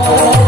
Oh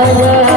Bye-bye.